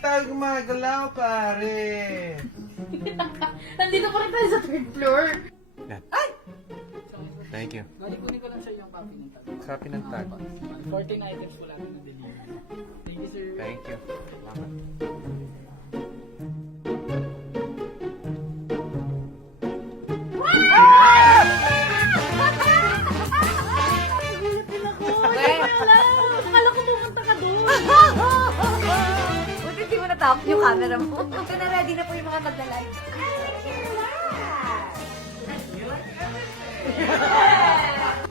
tayo gumagalaw, pare. Nandito pa rin tayo sa third floor. Yan. Thank you. Kunin ko lang sa yung copy ng tag. Copy ng tag. 14 items ko lang na deliver. Thank you, sir. Thank you. Salamat. Akala ko pumunta ka doon. Buti di mo natapos yung camera mo. Ito na, ready na po yung mga magla-live.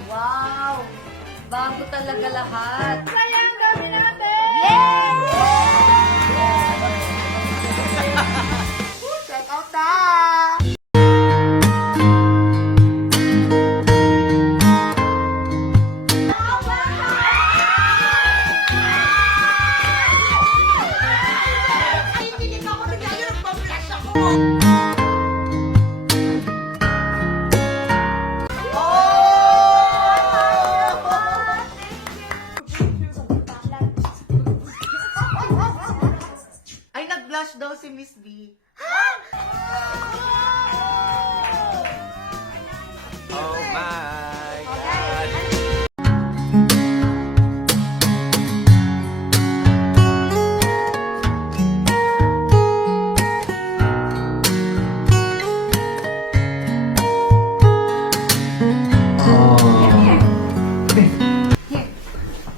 Wow! Bago talaga lahat. Sayang dami natin! Yay! Check out na! Ay, nag-blush daw si Miss B. Oh my God.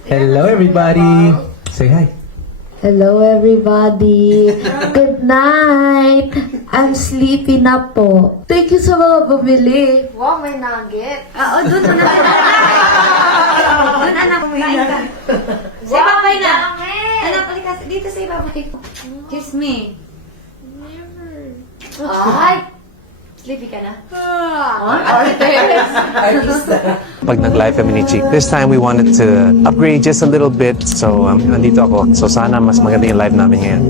Hello, everybody. Say hi. Hello everybody! Good night! I'm sleepy na po. Thank you sa mga bumili. Wow, may nugget. Oo, doon na. Doon anak, kain ka. Sa Wow, babay na. dami. Anak, halika dito sa babay ko. Kiss me. Ay! Sleepy ka na? Pag nag-live kami ni Chick, this time we wanted to upgrade just a little bit. So, nandito ako. So, sana mas maganda yung live namin ngayon.